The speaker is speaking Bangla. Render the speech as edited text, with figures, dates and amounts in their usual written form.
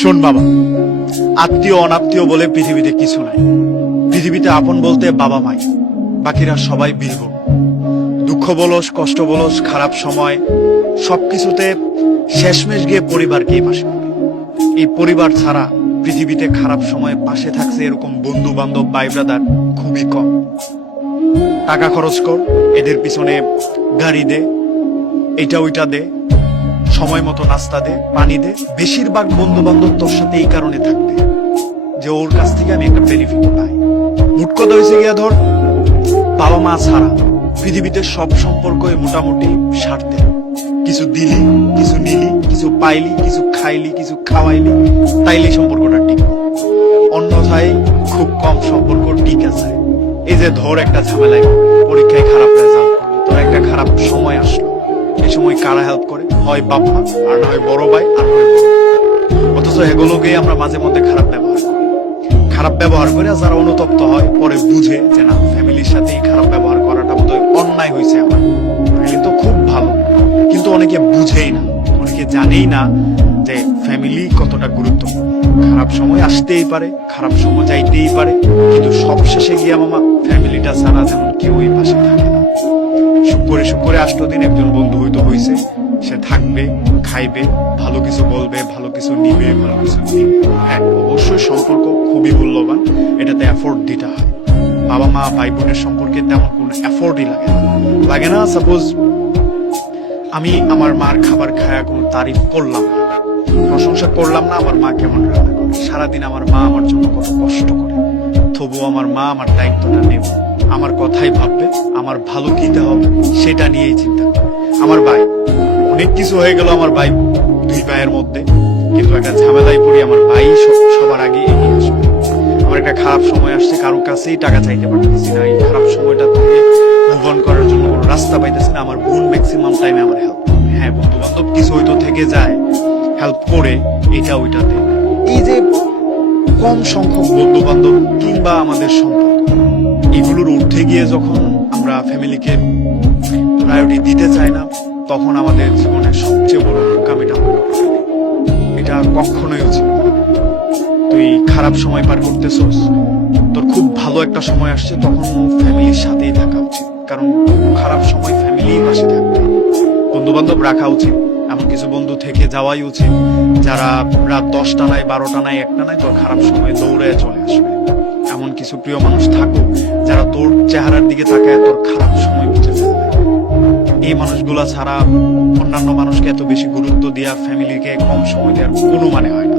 শোন বাবা, আত্মীয় অনাত্মীয় বলে পৃথিবীতে কিছু নাই। পৃথিবীতে আপন বলতে বাবা মাই, বাকিরা সবাই বীরবল। দুঃখ বলস, কষ্ট বলস, খারাপ সময় সবকিছুতে শেষমেশ গিয়ে পরিবারকেই পাশে পাবে। এই পরিবার ছাড়া পৃথিবীতে খারাপ সময়ে পাশে থাকছে এরকম বন্ধু বান্ধব ভাই ব্রাদার খুবই কম। টাকা খরচ কর, এদের পিছনে গাড়ি দে, এটা ওইটা দে, সময় মতো নাস্তা দে, পানি দে। বেশিরভাগ বন্ধু বান্ধব তোর সাথে এই কারণে থাকবে যে ওর কাছ থেকে আমি একটা বেনিফিট পাই। মোট কথা হয়েছে গিয়া ধর, বাবা মা ছাড়া পৃথিবীতে সব সম্পর্কই মোটামুটি স্বার্থের। কিছু দিলি, কিছু নিলি, কিছু পাইলি, কিছু খাইলি, কিছু খাওয়াইলি, তাইলে সম্পর্কটা টিক। অন্যথায় খুব কম সম্পর্ক ঠিক আছে। এই যে ধর একটা ঝামেলায় পরীক্ষায় খারাপ রেজাল্ট করলি, তোর একটা খারাপ সময় আসলো, এই সময় কারা হেল্প করে? হয় বাপ মা, আর না হয় বড় ভাই, আর নয় বড়। অথচ এগুলোকেই আমরা মাঝে মধ্যে খারাপ ব্যবহার করি। খারাপ ব্যবহার করে যারা অনুতপ্ত হয়, পরে বুঝে যে না, ফ্যামিলির সাথে এই খারাপ ব্যবহার করাটা বোধহয় অন্যায় হয়েছে আমার। ফ্যামিলি তো খুব ভালো, কিন্তু অনেকে বুঝেই না, অনেকে জানেই না যে ফ্যামিলি কতটা গুরুত্বপূর্ণ। খারাপ সময় আসতেই পারে, খারাপ সময় যাইতেই পারে, কিন্তু সবশেষে গিয়া মামা ফ্যামিলিটা ছাড়া যেমন কেউই পাশে থাকে না। সুখ করে 8 দিন একজন বন্ধু হয়তো হয়েছে, সে থাকবে, খাইবে, ভালো কিছু বলবে, ভালো কিছু নিবে, ভালো কিছু নিবে। হ্যাঁ, অবশ্যই সম্পর্ক খুবই মূল্যবান, এটাতে এফোর্ট দিতে হয়। বাবা মা ভাই বোনের সম্পর্কে তেমন কোনো এফোর্টই লাগে না। সাপোজ আমি আমার মার খাবার খায়া কোনো তারিফ করলাম না, প্রশংসা করলাম না আমার মা কেমন রান্না করে, সারাদিন আমার মা আমার জন্য কত কষ্ট করে, তবুও আমার মা আমার দায়িত্বটা নেব, আমার কথাই ভাববে, আমার ভালো দিতে হবে সেটা নিয়েই চিন্তা করে। আমার ভাই, অনেক কিছু হয়ে গেল আমার ভাই, 2 ভাইয়ের মধ্যে, কিন্তু একটা ঝামেলায় পড়ি, আমার ভাই সবার আগে এগিয়ে আসবে। আমার একটা খারাপ সময় আসছে, কারো কাছেই টাকা চাইতে পারতেছি না, এই খারাপ সময়টা থেকে মুভ অন করার জন্য কোনো রাস্তা পাইতেছি না। আমার বোন ম্যাক্সিমাম টাইমে আমার হেল্প, হ্যাঁ বন্ধু বান্ধব কিছু হয়তো থেকে যায়, হেল্প করে এটা ওইটাতে। এই যে কম সংখ্যক বন্ধু বান্ধব কিংবা আমাদের সম্পর্ক, এগুলোর ঊর্ধ্বে গিয়ে যখন আমরা ফ্যামিলিকে প্রায়োরিটি দিতে চাই না, তখন আমাদের জীবনের সবচেয়ে বড় বোকামিটা আমরা করে ফেলি। এটা কখনোই উচিত না। তুই খারাপ সময় পার করতেছস, তোর খুব ভালো একটা সময় আসছে, তখন ফ্যামিলির সাথেই থাকা উচিত। কারণ খারাপ সময় ফ্যামিলির পাশে থাকবে, বন্ধু বান্ধব রাখা উচিত। এমন কিছু বন্ধু থেকে যাওয়াই উচিত যারা রাত 10টা নাই, 12টা নাই, 1টা নাই, তোর খারাপ সময় দৌড়ে চলে আসবে। এমন কিছু প্রিয় মানুষ থাকুক যারা তোর চেহারার দিকে তাকায় তোর খারাপ সময় বুঝে ফেলবে। এই মানুষগুলা ছাড়া অন্যান্য মানুষকে এত বেশি গুরুত্ব দেওয়া, ফ্যামিলিকে কম সময় দেওয়ার কোনো মানে হয় না।